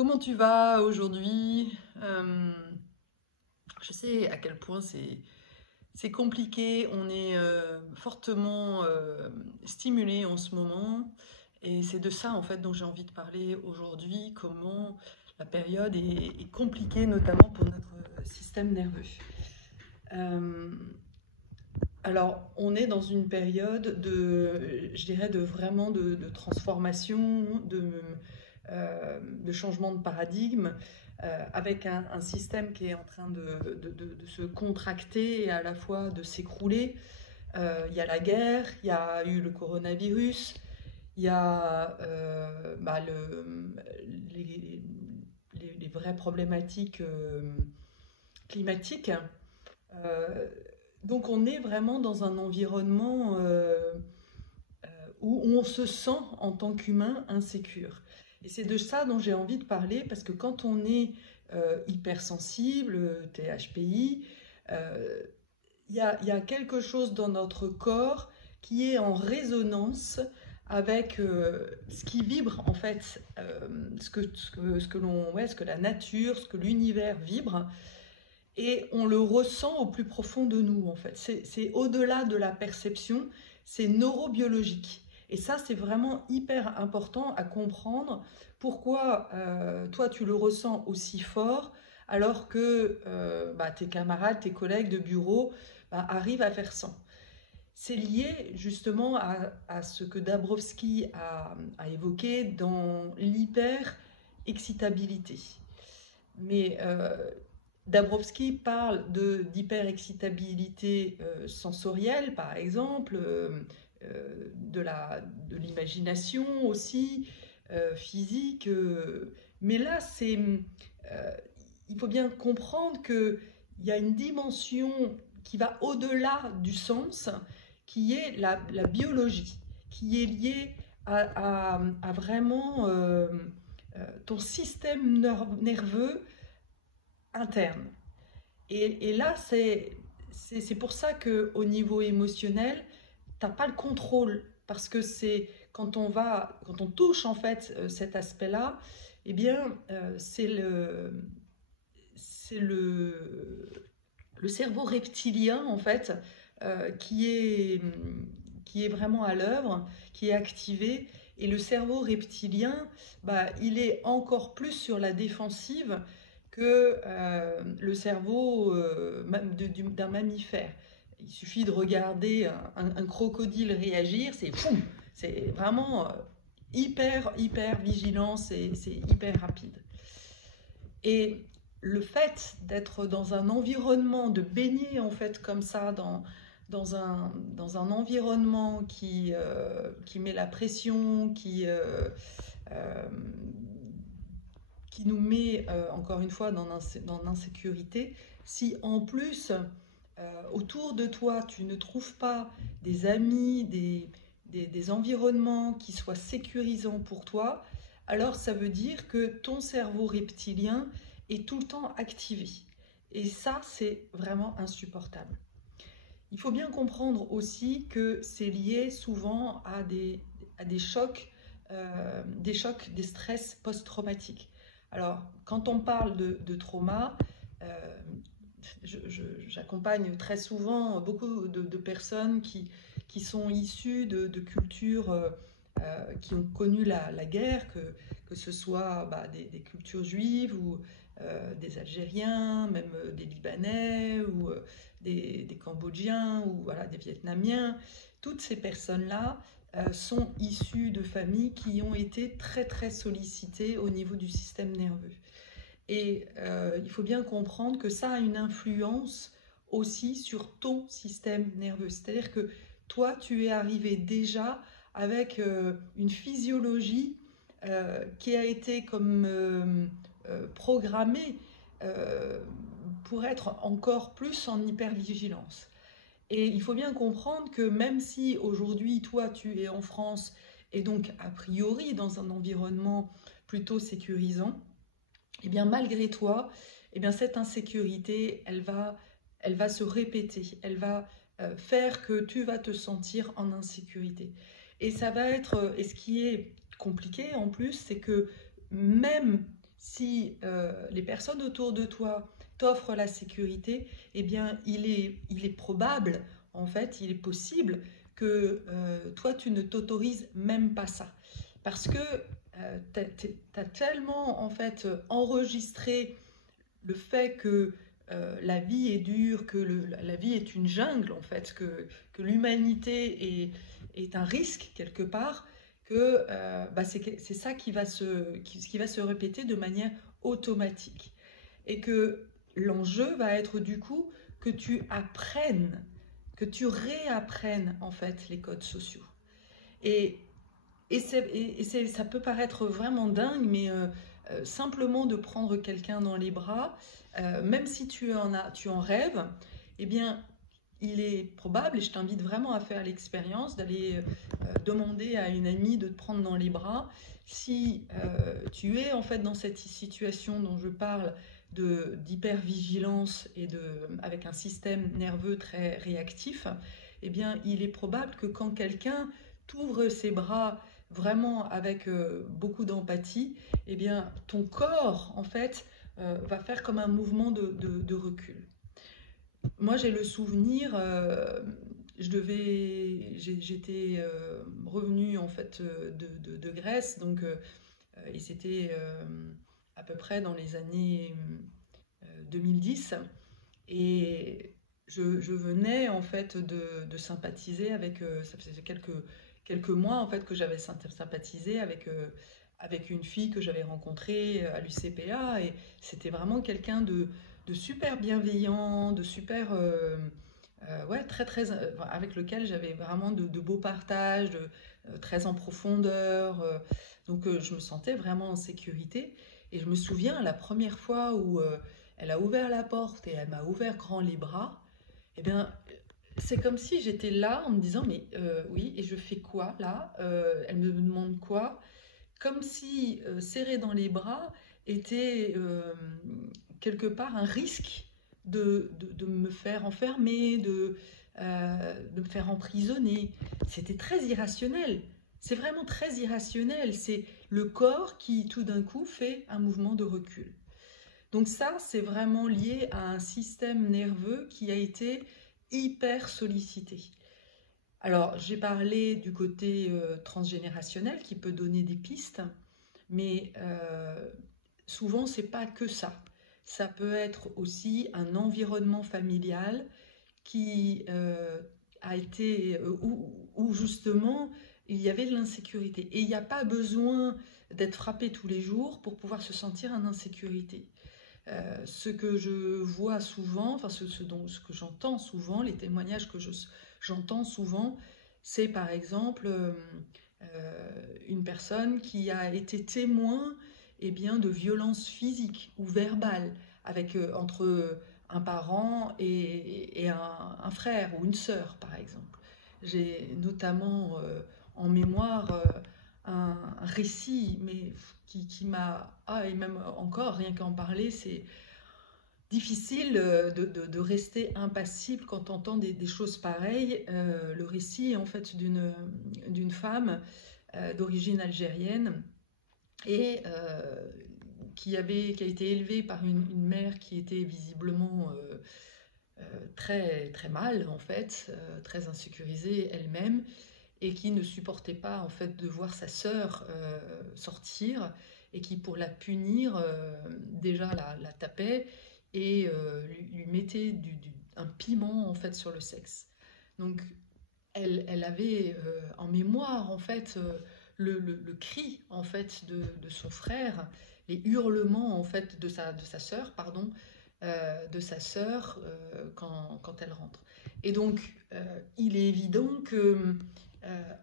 Comment tu vas aujourd'hui? Je sais à quel point c'est compliqué, on est fortement stimulé en ce moment et c'est de ça en fait dont j'ai envie de parler aujourd'hui, comment la période est compliquée notamment pour notre système nerveux. Euh, alors on est dans une période je dirais vraiment de transformation, de changement de paradigme, avec un système qui est en train de se contracter et à la fois de s'écrouler. Il y a la guerre, il y a eu le coronavirus, il y a les vraies problématiques climatiques. Euh, donc on est vraiment dans un environnement où on se sent en tant qu'humain insécure. Et c'est de ça dont j'ai envie de parler parce que quand on est hypersensible, THPI, il y a quelque chose dans notre corps qui est en résonance avec ce qui vibre en fait, ce que la nature, ce que l'univers vibre, et on le ressent au plus profond de nous en fait. C'est au-delà de la perception, c'est neurobiologique. Et ça, c'est vraiment hyper important à comprendre pourquoi toi, tu le ressens aussi fort alors que tes camarades, tes collègues de bureau arrivent à faire sans. C'est lié justement à ce que Dabrowski a évoqué dans l'hyper-excitabilité. Mais Dabrowski parle d'hyperexcitabilité sensorielle, par exemple, de l'imagination aussi, physique. Mais là, il faut bien comprendre qu'il y a une dimension qui va au-delà du sens, qui est la biologie, qui est liée à vraiment ton système nerveux interne. Et là, c'est pour ça qu'au niveau émotionnel, tu n'as pas le contrôle. Parce que c'est quand on touche en fait cet aspect-là, eh bien, c'est le cerveau reptilien en fait qui est vraiment à l'œuvre, qui est activé. Et le cerveau reptilien, il est encore plus sur la défensive que le cerveau d'un mammifère. Il suffit de regarder un crocodile réagir, c'est vraiment hyper vigilant, c'est hyper rapide. Et le fait d'être dans un environnement, de baigner en fait comme ça dans un environnement qui met la pression, qui nous met encore une fois dans l'insécurité, si en plus autour de toi tu ne trouves pas des amis, des environnements qui soient sécurisants pour toi, alors ça veut dire que ton cerveau reptilien est tout le temps activé. Et ça, c'est vraiment insupportable. Il faut bien comprendre aussi que c'est lié souvent à des chocs, des stress post-traumatiques. Alors, quand on parle de trauma, euh, j'accompagne très souvent beaucoup de personnes qui sont issues de cultures qui ont connu la guerre, que ce soit des cultures juives ou des Algériens, même des Libanais ou des Cambodgiens ou voilà, des Vietnamiens. Toutes ces personnes-là sont issues de familles qui ont été très sollicitées au niveau du système nerveux. Et il faut bien comprendre que ça a une influence aussi sur ton système nerveux. C'est-à-dire que toi, tu es arrivé déjà avec une physiologie qui a été comme programmée pour être encore plus en hypervigilance. Et il faut bien comprendre que même si aujourd'hui, toi, tu es en France et donc a priori dans un environnement plutôt sécurisant, et bien malgré toi, et bien cette insécurité, elle va se répéter, elle va faire que tu vas te sentir en insécurité. Et ça va être, et ce qui est compliqué en plus, c'est que même si les personnes autour de toi t'offrent la sécurité, eh bien, il est probable, en fait, il est possible que toi, tu ne t'autorises même pas ça. Parce que tu as tellement, en fait, enregistré le fait que la vie est dure, que la vie est une jungle, en fait, que l'humanité est un risque, quelque part, que bah, c'est ça qui va se répéter de manière automatique. Et que l'enjeu va être du coup que tu apprennes, que tu réapprennes en fait les codes sociaux. Et, ça peut paraître vraiment dingue, mais simplement de prendre quelqu'un dans les bras, même si tu en rêves, eh bien, il est probable, et je t'invite vraiment à faire l'expérience, d'aller demander à une amie de te prendre dans les bras. Si tu es en fait dans cette situation dont je parle, d'hypervigilance et avec un système nerveux très réactif, eh bien, il est probable que quand quelqu'un t'ouvre ses bras vraiment avec beaucoup d'empathie, eh bien, ton corps, en fait, va faire comme un mouvement de recul. Moi, j'ai le souvenir, j'étais revenue en fait de Grèce, donc et c'était à peu près dans les années 2010, et je venais en fait de sympathiser avec, ça faisait quelques mois en fait que j'avais sympathisé avec une fille que j'avais rencontrée à l'UCPA, et c'était vraiment quelqu'un de super bienveillant, de super ouais, avec lequel j'avais vraiment de beaux partages, très en profondeur. Donc je me sentais vraiment en sécurité. Et je me souviens, la première fois où elle a ouvert la porte et elle m'a ouvert grand les bras, eh bien, c'est comme si j'étais là en me disant, mais oui, et je fais quoi là? Elle me demande quoi? Comme si serrer dans les bras était quelque part un risque de me faire enfermer, de me faire emprisonner. C'était très irrationnel. C'est vraiment très irrationnel. C'est le corps qui tout d'un coup fait un mouvement de recul. Donc ça, c'est vraiment lié à un système nerveux qui a été hyper sollicité. Alors, j'ai parlé du côté transgénérationnel qui peut donner des pistes, mais souvent, c'est pas que ça. Ça peut être aussi un environnement familial qui a été où justement il y avait de l'insécurité. Et il n'y a pas besoin d'être frappé tous les jours pour pouvoir se sentir en insécurité. Ce que je vois souvent, enfin ce que j'entends souvent, les témoignages que j'entends souvent, c'est par exemple une personne qui a été témoin, eh bien, de violences physiques ou verbales entre un parent et un frère ou une sœur, par exemple. J'ai notamment en mémoire un récit, mais qui m'a... Ah, et même encore, rien qu'en parler, c'est difficile de rester impassible quand on entend des choses pareilles. Le récit, en fait, d'une femme d'origine algérienne et qui a été élevée par une mère qui était visiblement très, très mal, en fait, très insécurisée elle-même, et qui ne supportait pas en fait de voir sa sœur sortir, et qui pour la punir déjà la tapait et lui mettait un piment en fait sur le sexe. Donc elle avait en mémoire en fait le cri en fait de son frère, les hurlements en fait de sa sœur, pardon, de sa sœur quand elle rentre. Et donc il est évident que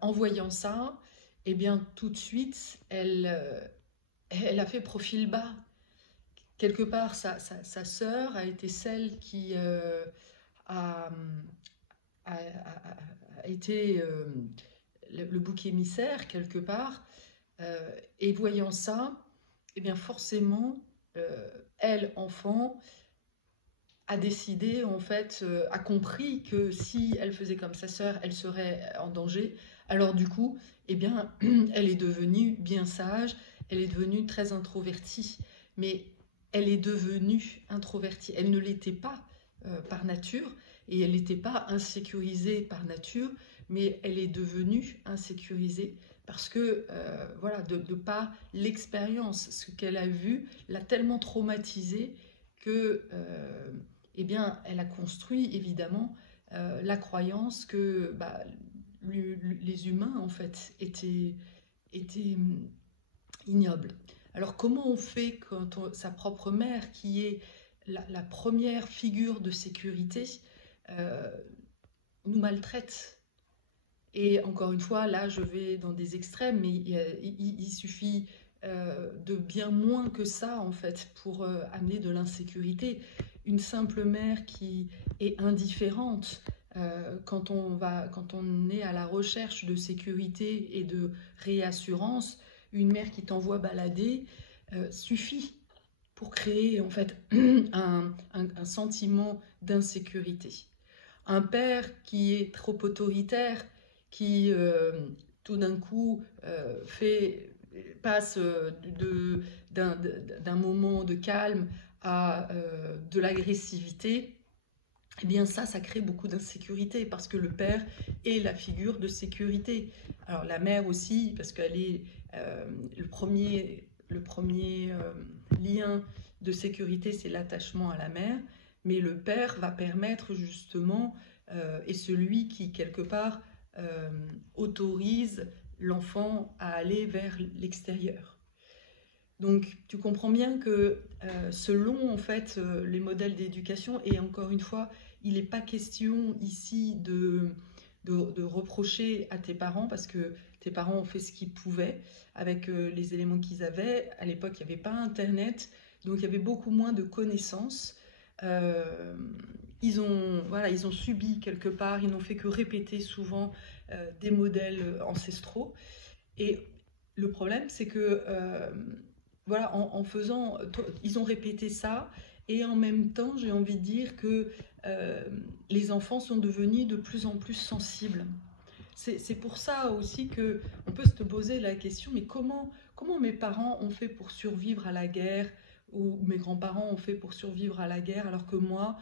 en voyant ça, eh bien tout de suite elle a fait profil bas. Quelque part, sa sœur a été celle qui a, a été le bouc émissaire, quelque part. Et voyant ça, eh bien forcément, elle, enfant, a décidé, en fait, a compris que si elle faisait comme sa sœur, elle serait en danger. Alors du coup, eh bien, elle est devenue bien sage, elle est devenue très introvertie. mais elle est devenue introvertie. Elle ne l'était pas par nature, et elle n'était pas insécurisée par nature, mais elle est devenue insécurisée parce que, voilà, de par l'expérience, ce qu'elle a vu l'a tellement traumatisée que, eh bien, elle a construit évidemment la croyance que bah, les humains, en fait, étaient ignobles. Alors comment on fait quand sa propre mère, qui est la première figure de sécurité, euh, nous maltraite? Et encore une fois, là je vais dans des extrêmes, mais il suffit de bien moins que ça en fait pour amener de l'insécurité. Une simple mère qui est indifférente quand on est à la recherche de sécurité et de réassurance, une mère qui t'envoie balader suffit pour créer en fait un sentiment d'insécurité. Un père qui est trop autoritaire, qui tout d'un coup passe d'un moment de calme à de l'agressivité, eh bien ça crée beaucoup d'insécurité parce que le père est la figure de sécurité. Alors la mère aussi, parce qu'elle est le premier lien de sécurité, c'est l'attachement à la mère, mais le père va permettre justement, est celui qui quelque part autorise l'enfant à aller vers l'extérieur. Donc tu comprends bien que selon en fait les modèles d'éducation, et encore une fois, il n'est pas question ici de reprocher à tes parents parce que tes parents ont fait ce qu'ils pouvaient avec les éléments qu'ils avaient. À l'époque, il n'y avait pas Internet, donc il y avait beaucoup moins de connaissances. Ils ont subi quelque part, ils n'ont fait que répéter souvent des modèles ancestraux. Et le problème, c'est que voilà, en faisant, ils ont répété ça, et en même temps, j'ai envie de dire que les enfants sont devenus de plus en plus sensibles. C'est pour ça aussi qu'on peut se poser la question, mais comment mes parents ont fait pour survivre à la guerre, ou mes grands-parents ont fait pour survivre à la guerre, alors que moi,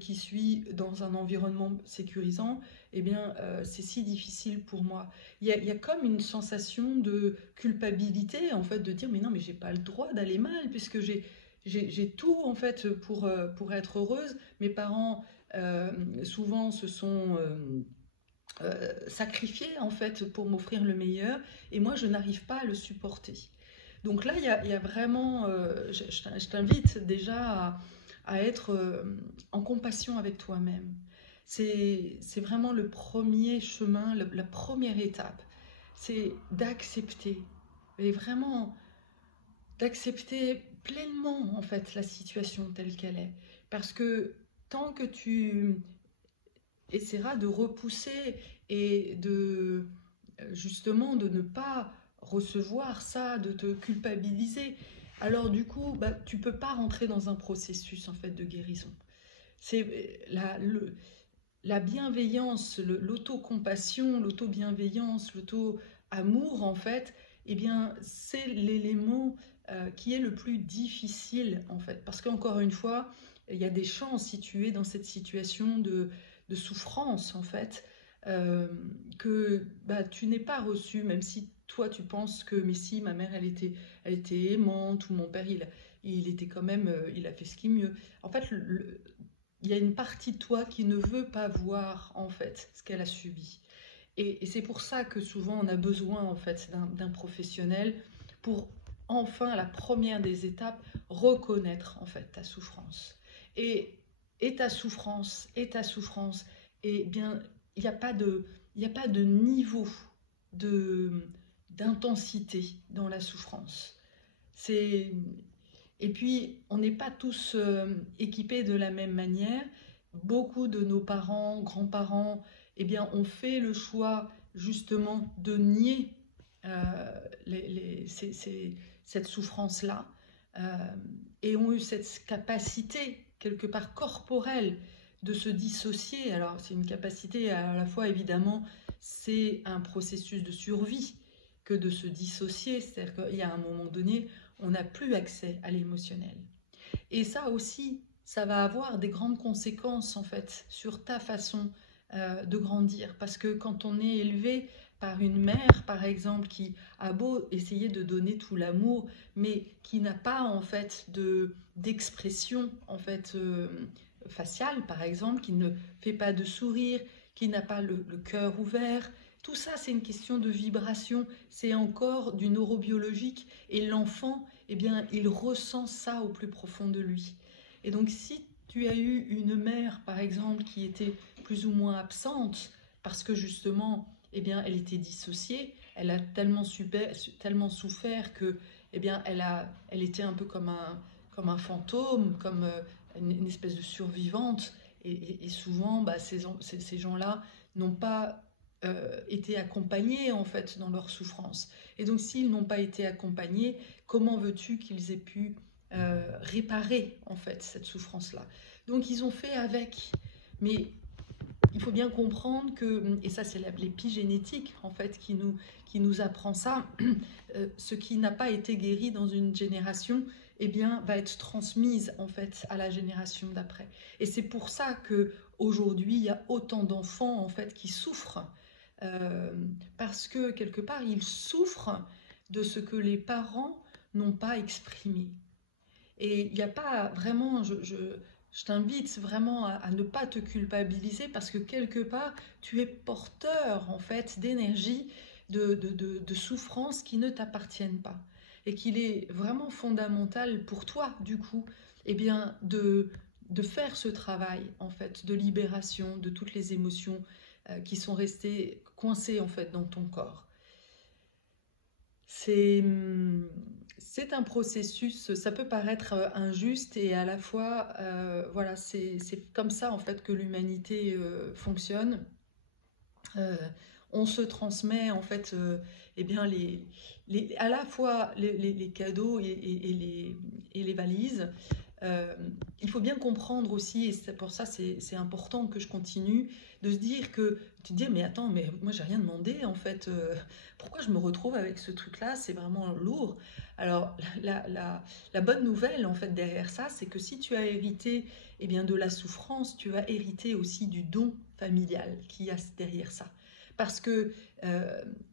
qui suis dans un environnement sécurisant, eh bien, c'est si difficile pour moi. Il y a comme une sensation de culpabilité, en fait, de dire, mais non, mais j'ai pas le droit d'aller mal, puisque j'ai tout, en fait, pour être heureuse. Mes parents, souvent, se sont sacrifiés, en fait, pour m'offrir le meilleur, et moi, je n'arrive pas à le supporter. Donc là, il y a vraiment, je t'invite déjà à être en compassion avec toi-même. C'est vraiment le premier chemin, la première étape. C'est d'accepter, et vraiment d'accepter pleinement en fait la situation telle qu'elle est. Parce que tant que tu essaieras de repousser et de justement de ne pas recevoir ça, de te culpabiliser, alors du coup, bah, tu peux pas rentrer dans un processus en fait de guérison. C'est la bienveillance, l'autocompassion, l'auto-bienveillance, l'auto-amour en fait, eh bien c'est l'élément qui est le plus difficile en fait, parce qu'encore une fois, il y a des chances si tu es dans cette situation de souffrance en fait, que bah, tu n'es pas reçu, même si toi tu penses que mais si ma mère elle était aimante, ou mon père il était quand même, il a fait ce qu'il mieux. En fait, il y a une partie de toi qui ne veut pas voir en fait ce qu'elle a subi. Et c'est pour ça que souvent on a besoin en fait d'un professionnel pour enfin, la première des étapes, reconnaître en fait ta souffrance. Et ta souffrance, et bien il n'y a pas de niveau d'intensité dans la souffrance. Et puis, on n'est pas tous équipés de la même manière. Beaucoup de nos parents, grands-parents, eh bien, ont fait le choix justement de nier cette souffrance-là, et ont eu cette capacité, quelque part corporelle, de se dissocier. Alors, c'est une capacité à la fois, évidemment, c'est un processus de survie que de se dissocier. C'est-à-dire qu'il y a un moment donné, on n'a plus accès à l'émotionnel. Et ça aussi, ça va avoir des grandes conséquences en fait sur ta façon de grandir. Parce que quand on est élevé par une mère, par exemple, qui a beau essayer de donner tout l'amour, mais qui n'a pas en fait d'expression en fait faciale, par exemple, qui ne fait pas de sourire, qui n'a pas le cœur ouvert. Tout ça, c'est une question de vibration, c'est encore du neurobiologique. Et l'enfant, eh bien, il ressent ça au plus profond de lui. Et donc, si tu as eu une mère, par exemple, qui était plus ou moins absente, parce que justement, eh bien, elle était dissociée, elle a tellement souffert que, eh bien, elle était un peu comme un fantôme, comme une espèce de survivante. Et souvent, bah, ces gens-là n'ont pas été accompagnés en fait dans leur souffrance. Et donc, s'ils n'ont pas été accompagnés, comment veux-tu qu'ils aient pu réparer en fait cette souffrance-là? Donc, ils ont fait avec. Mais il faut bien comprendre que, et ça c'est l'épigénétique en fait qui nous apprend ça, ce qui n'a pas été guéri dans une génération, eh bien, va être transmise en fait à la génération d'après. Et c'est pour ça que aujourd'hui il y a autant d'enfants en fait qui souffrent, parce que quelque part ils souffrent de ce que les parents n'ont pas exprimé. Et il n'y a pas vraiment, je t'invite vraiment à ne pas te culpabiliser parce que quelque part, tu es porteur en fait d'énergie, de souffrances qui ne t'appartiennent pas. Et qu'il est vraiment fondamental pour toi, du coup, eh bien, de faire ce travail en fait de libération de toutes les émotions qui sont restées coincées en fait dans ton corps. C'est un processus, ça peut paraître injuste et à la fois, voilà, c'est comme ça en fait que l'humanité fonctionne. On se transmet en fait, eh bien à la fois les cadeaux et les valises. Il faut bien comprendre aussi, et c'est pour ça c'est important que je continue, de se dire que tu te dis mais attends, mais moi j'ai rien demandé en fait, pourquoi je me retrouve avec ce truc-là, c'est vraiment lourd. Alors la bonne nouvelle en fait derrière ça, c'est que si tu as hérité eh bien, de la souffrance, tu vas hériter aussi du don familial qu'il y a derrière ça. Parce que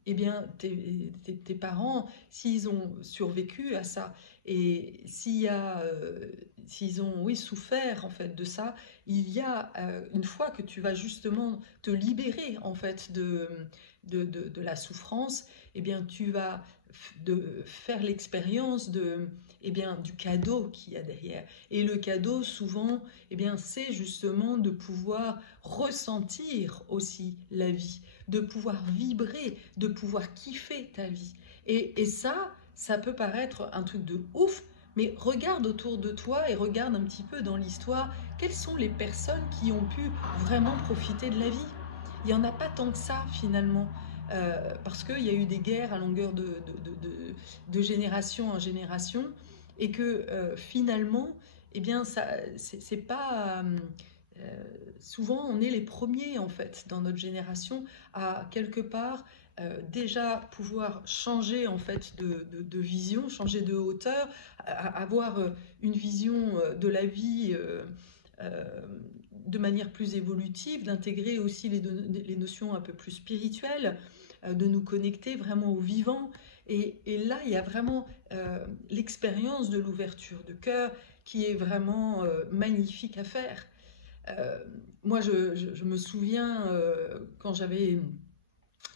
eh bien, tes parents, s'ils ont survécu à ça, et s'ils ont oui, souffert en fait de ça, il y a une fois que tu vas justement te libérer en fait de la souffrance, eh bien, tu vas faire l'expérience eh bien, du cadeau qu'il y a derrière. Et le cadeau, souvent, eh bien, c'est justement de pouvoir ressentir aussi la vie, de pouvoir vibrer, de pouvoir kiffer ta vie. Et ça peut paraître un truc de ouf, mais regarde autour de toi et regarde un petit peu dans l'histoire, quelles sont les personnes qui ont pu vraiment profiter de la vie. Il n'y en a pas tant que ça finalement. Parce qu'il y a eu des guerres à longueur de génération en génération, et que finalement, eh bien, c'est pas... souvent, on est les premiers, en fait, dans notre génération, à quelque part déjà pouvoir changer en fait de vision, changer de hauteur, avoir une vision de la vie de manière plus évolutive, d'intégrer aussi les notions un peu plus spirituelles, de nous connecter vraiment au vivant. Et là, il y a vraiment l'expérience de l'ouverture de cœur qui est vraiment magnifique à faire. Moi, je me souviens quand j'avais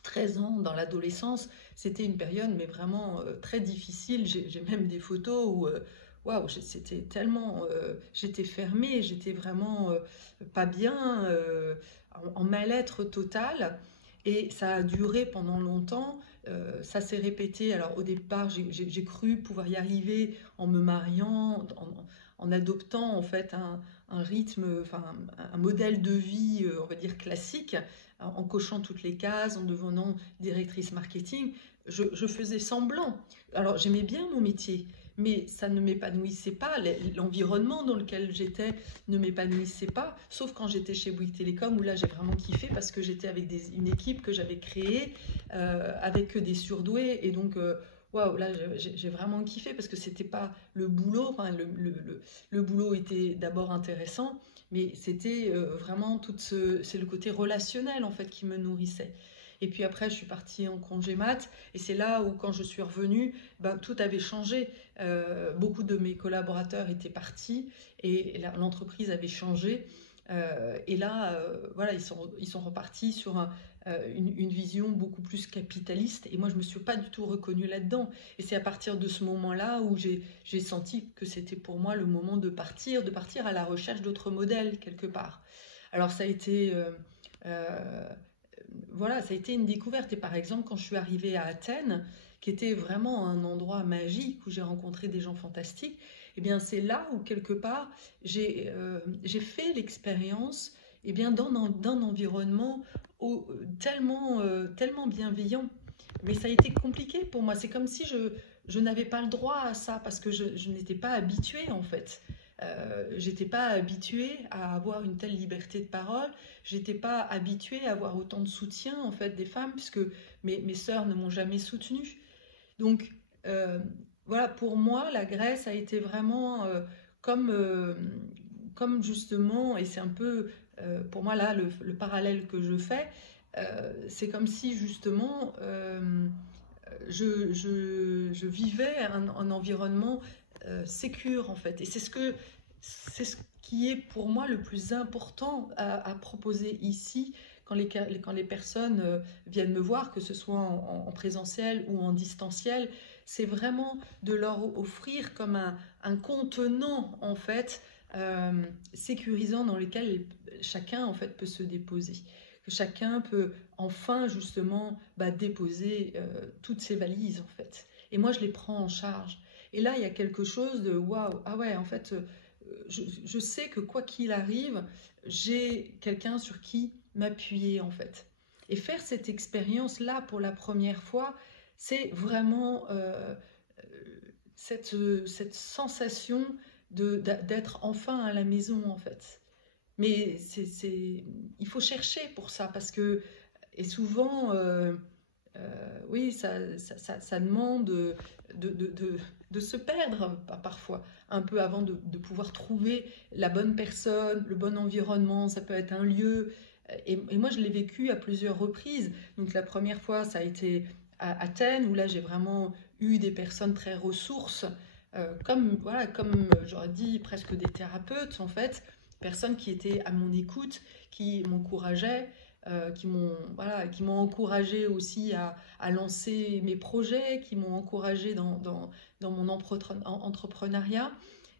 13 ans, dans l'adolescence, c'était une période mais vraiment très difficile. J'ai même des photos où waouh, c'était tellement, j'étais fermée, j'étais vraiment pas bien, en mal-être total. Et ça a duré pendant longtemps, ça s'est répété. Alors au départ, j'ai cru pouvoir y arriver en me mariant, en adoptant en fait un rythme, enfin un modèle de vie, on va dire classique, en cochant toutes les cases, en devenant directrice marketing. Je faisais semblant. Alors j'aimais bien mon métier, mais ça ne m'épanouissait pas. L'environnement dans lequel j'étais ne m'épanouissait pas, sauf quand j'étais chez Bouygues Télécom, où là j'ai vraiment kiffé parce que j'étais avec une équipe que j'avais créée, avec des surdoués, et donc waouh, là, j'ai vraiment kiffé parce que c'était pas le boulot. Enfin, le boulot était d'abord intéressant, mais c'était vraiment c'est le côté relationnel en fait qui me nourrissait. Et puis après, je suis partie en congé mat, et c'est là où, quand je suis revenue, ben, tout avait changé. Beaucoup de mes collaborateurs étaient partis et l'entreprise avait changé. Et là, voilà, ils sont repartis sur une vision beaucoup plus capitaliste. Et moi, je ne me suis pas du tout reconnue là-dedans. Et c'est à partir de ce moment-là où j'ai senti que c'était pour moi le moment de partir à la recherche d'autres modèles, quelque part. Alors, ça a été... euh, voilà, ça a été une découverte. Et par exemple, quand je suis arrivée à Athènes, qui était vraiment un endroit magique où j'ai rencontré des gens fantastiques, eh bien c'est là où quelque part j'ai fait l'expérience, eh bien d'un environnement tellement bienveillant. Mais ça a été compliqué pour moi. C'est comme si je n'avais pas le droit à ça parce que je n'étais pas habituée en fait. J'étais pas habituée à avoir une telle liberté de parole. J'étais pas habituée à avoir autant de soutien en fait des femmes, puisque mes sœurs ne m'ont jamais soutenue. Donc euh, voilà, pour moi, la Grèce a été vraiment comme, euh, comme justement, et c'est un peu pour moi là le parallèle que je fais, c'est comme si justement je vivais un environnement sécure en fait. Et c'est ce qui est pour moi le plus important à proposer ici quand les personnes viennent me voir, que ce soit en présentiel ou en distanciel. C'est vraiment de leur offrir comme un contenant en fait sécurisant dans lequel chacun en fait peut se déposer, que chacun peut enfin justement déposer toutes ses valises en fait. Et moi je les prends en charge. Et là il y a quelque chose de waouh, ah ouais en fait je sais que quoi qu'il arrive, j'ai quelqu'un sur qui m'appuyer en fait. Et faire cette expérience là pour la première fois, c'est vraiment cette sensation d'être enfin à la maison en fait. Mais il faut chercher pour ça parce que, et souvent, oui, ça demande de se perdre parfois, un peu avant de pouvoir trouver la bonne personne, le bon environnement, ça peut être un lieu. Et moi, je l'ai vécu à plusieurs reprises. Donc la première fois, ça a été à Athènes, où là, j'ai vraiment eu des personnes très ressources, voilà, comme j'aurais dit, presque des thérapeutes en fait, personnes qui étaient à mon écoute, qui m'encourageaient, qui m'ont encouragé aussi à lancer mes projets, qui m'ont encouragé dans mon entrepreneuriat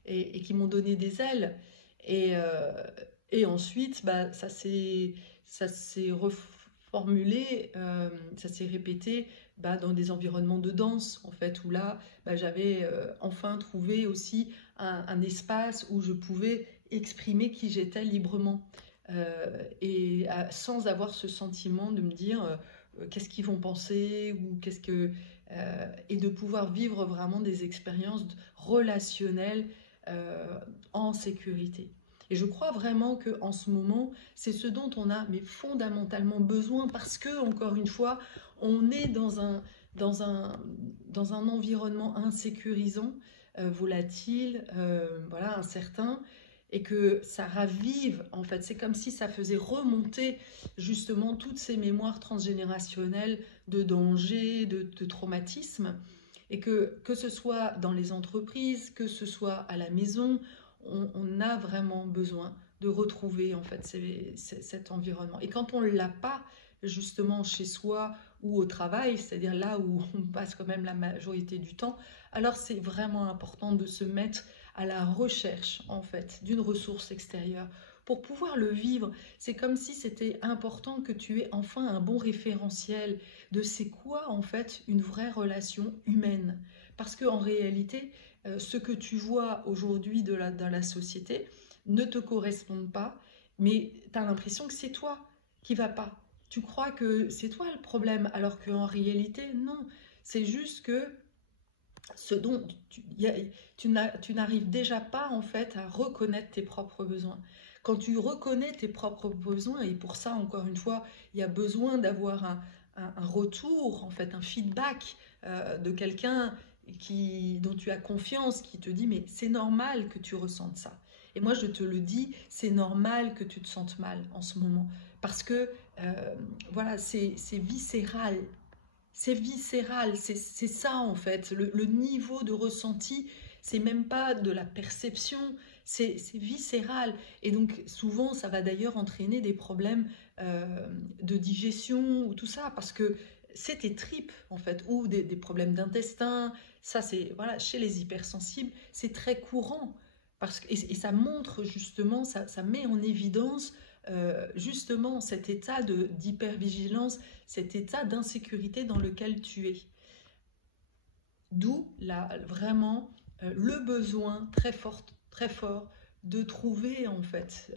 et qui m'ont donné des ailes. Et, euh, et ensuite, ça s'est reformulé, ça s'est répété dans des environnements de danse, en fait, où là, j'avais enfin trouvé aussi un espace où je pouvais exprimer qui j'étais librement. Sans avoir ce sentiment de me dire qu'est-ce qu'ils vont penser ou et de pouvoir vivre vraiment des expériences relationnelles en sécurité. Et je crois vraiment que en ce moment, c'est ce dont on a mais fondamentalement besoin parce que encore une fois, on est dans un, dans un environnement insécurisant, volatile, voilà, incertain, et que ça ravive, en fait, c'est comme si ça faisait remonter justement toutes ces mémoires transgénérationnelles de danger, de traumatisme, et que ce soit dans les entreprises, que ce soit à la maison, on a vraiment besoin de retrouver en fait cet environnement. Et quand on ne l'a pas justement chez soi ou au travail, c'est-à-dire là où on passe quand même la majorité du temps, alors c'est vraiment important de se mettre à la recherche en fait d'une ressource extérieure pour pouvoir le vivre. C'est comme si c'était important que tu aies enfin un bon référentiel de c'est quoi en fait une vraie relation humaine. Parce qu'en réalité, ce que tu vois aujourd'hui dans la société ne te correspond pas, mais tu as l'impression que c'est toi qui va pas. Tu crois que c'est toi le problème, alors qu'en réalité, non. C'est juste que ce dont tu n'arrives déjà pas en fait à reconnaître tes propres besoins. Quand tu reconnais tes propres besoins, et pour ça, encore une fois, il y a besoin d'avoir un retour, en fait, un feedback de quelqu'un dont tu as confiance, qui te dit mais c'est normal que tu ressentes ça. Et moi je te le dis, c'est normal que tu te sentes mal en ce moment. Parce que voilà, c'est viscéral. C'est viscéral, c'est ça en fait. Le niveau de ressenti, c'est même pas de la perception, c'est viscéral. Et donc souvent, ça va d'ailleurs entraîner des problèmes de digestion ou tout ça, parce que c'est tes tripes en fait, ou des problèmes d'intestin. Ça, c'est voilà, chez les hypersensibles, c'est très courant. Et ça montre justement, ça met en évidence justement cet état d'hypervigilance, cet état d'insécurité dans lequel tu es. D'où vraiment le besoin très fort de trouver en fait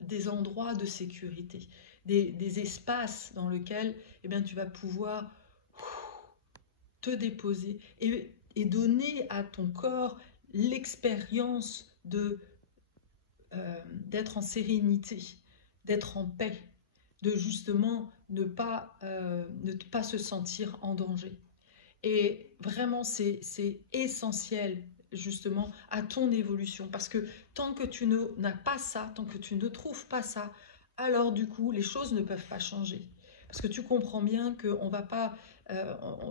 des endroits de sécurité, des espaces dans lesquels eh bien, tu vas pouvoir te déposer et donner à ton corps l'expérience d'être en sérénité, d'être en paix, de justement ne pas se sentir en danger. Et vraiment, c'est essentiel justement à ton évolution, parce que tant que tu n'as pas ça, tant que tu ne trouves pas ça, alors du coup, les choses ne peuvent pas changer. Parce que tu comprends bien qu'on va pas,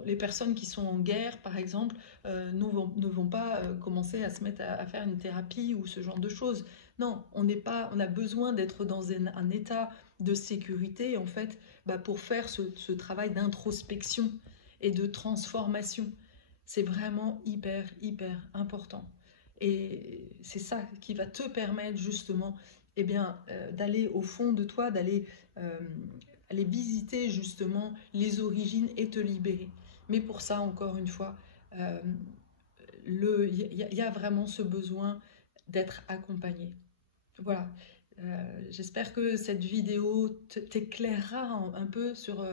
les personnes qui sont en guerre, par exemple, ne vont pas commencer à se mettre à faire une thérapie ou ce genre de choses. Non, on a besoin d'être dans un état de sécurité, en fait, pour faire ce travail d'introspection et de transformation. C'est vraiment hyper, hyper important. Et c'est ça qui va te permettre justement d'aller au fond de toi, aller visiter justement les origines et te libérer. Mais pour ça, encore une fois, il y a vraiment ce besoin d'être accompagné. Voilà. J'espère que cette vidéo t'éclairera un peu sur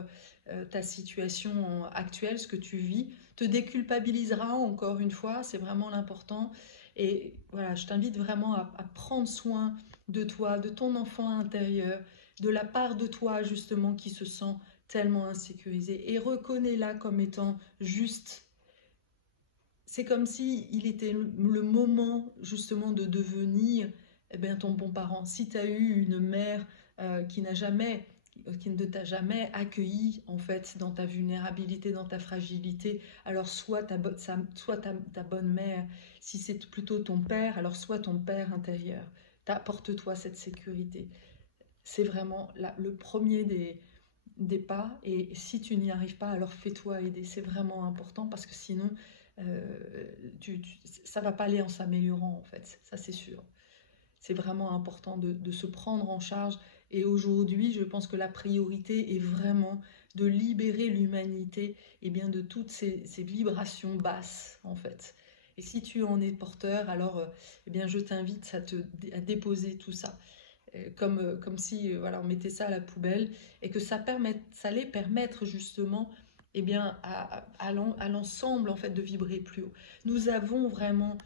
ta situation actuelle, ce que tu vis, te déculpabilisera encore une fois, c'est vraiment l'important. Et voilà, je t'invite vraiment à prendre soin de toi, de ton enfant intérieur, de la part de toi justement qui se sent tellement insécurisé, et reconnais-la comme étant juste. C'est comme si il était le moment justement de devenir ton bon parent. Si tu as eu une mère qui ne t'a jamais accueilli en fait dans ta vulnérabilité, dans ta fragilité, alors soit ta bonne mère. Si c'est plutôt ton père, alors soit ton père intérieur. Apporte-toi cette sécurité. C'est vraiment le premier des pas, et si tu n'y arrives pas, alors fais-toi aider. C'est vraiment important, parce que sinon ça va pas aller en s'améliorant en fait, ça c'est sûr. C'est vraiment important de se prendre en charge, et aujourd'hui je pense que la priorité est vraiment de libérer l'humanité de toutes ces vibrations basses en fait. Et si tu en es porteur, alors je t'invite à déposer tout ça. Comme si voilà, on mettait ça à la poubelle, et que ça allait permettre justement à l'ensemble en fait de vibrer plus haut. Nous avons vraiment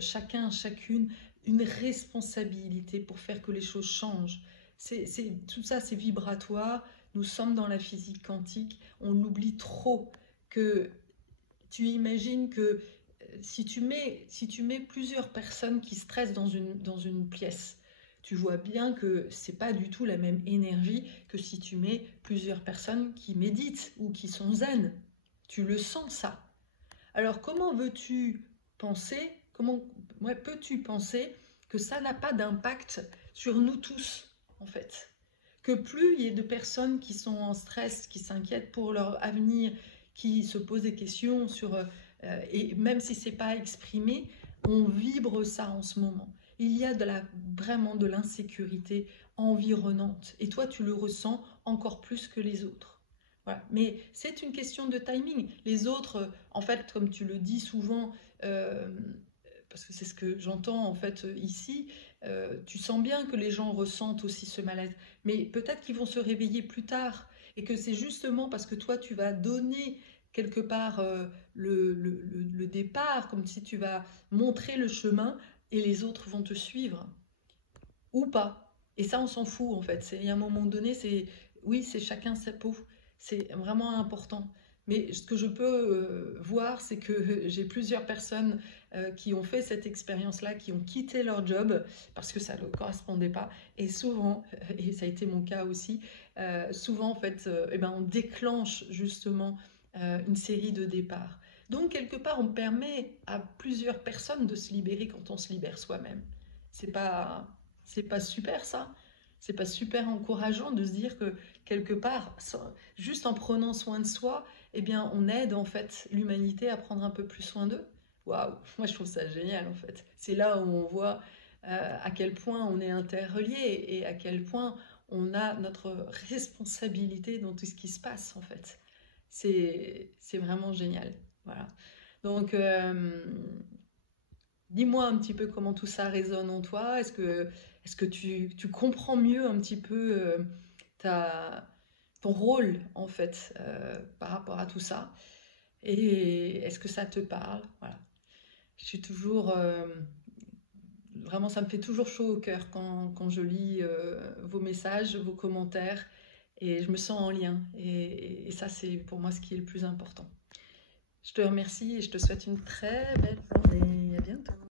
chacune une responsabilité pour faire que les choses changent. Tout ça, c'est vibratoire. Nous sommes dans la physique quantique. On l'oublie trop. Que tu imagines que si tu mets plusieurs personnes qui stressent dans une pièce, tu vois bien que c'est pas du tout la même énergie que si tu mets plusieurs personnes qui méditent ou qui sont zen. Tu le sens ça. Alors comment peux-tu penser que ça n'a pas d'impact sur nous tous en fait? Que plus il y ait de personnes qui sont en stress, qui s'inquiètent pour leur avenir, qui se posent des questions et même si c'est pas exprimé, on vibre ça en ce moment. Il y a vraiment de l'insécurité environnante, et toi tu le ressens encore plus que les autres. Voilà. Mais c'est une question de timing. Les autres, en fait, comme tu le dis souvent, parce que c'est ce que j'entends en fait ici, tu sens bien que les gens ressentent aussi ce malaise, mais peut-être qu'ils vont se réveiller plus tard, et que c'est justement parce que toi tu vas donner quelque part le départ, comme si tu vas montrer le chemin, et les autres vont te suivre ou pas. Et ça, on s'en fout en fait. Il y a un moment donné, oui, c'est chacun sa peau. C'est vraiment important. Mais ce que je peux voir, c'est que j'ai plusieurs personnes qui ont fait cette expérience-là, qui ont quitté leur job parce que ça ne correspondait pas. Et souvent, et ça a été mon cas aussi, souvent en fait, eh ben, on déclenche justement une série de départs. Donc quelque part, on permet à plusieurs personnes de se libérer quand on se libère soi-même. C'est pas, c'est pas super ça. C'est pas super encourageant de se dire que quelque part, juste en prenant soin de soi, eh bien, on aide en fait l'humanité à prendre un peu plus soin d'eux. Waouh, moi je trouve ça génial en fait. C'est là où on voit à quel point on est interreliés et à quel point on a notre responsabilité dans tout ce qui se passe en fait. C'est vraiment génial. Voilà. Donc, dis-moi un petit peu comment tout ça résonne en toi. Est-ce que tu comprends mieux un petit peu ta, ton rôle en fait par rapport à tout ça? Et est-ce que ça te parle? Voilà. Je suis toujours vraiment, ça me fait toujours chaud au cœur quand je lis vos messages, vos commentaires, et je me sens en lien. Et ça, c'est pour moi ce qui est le plus important. Je te remercie et je te souhaite une très belle journée. À bientôt.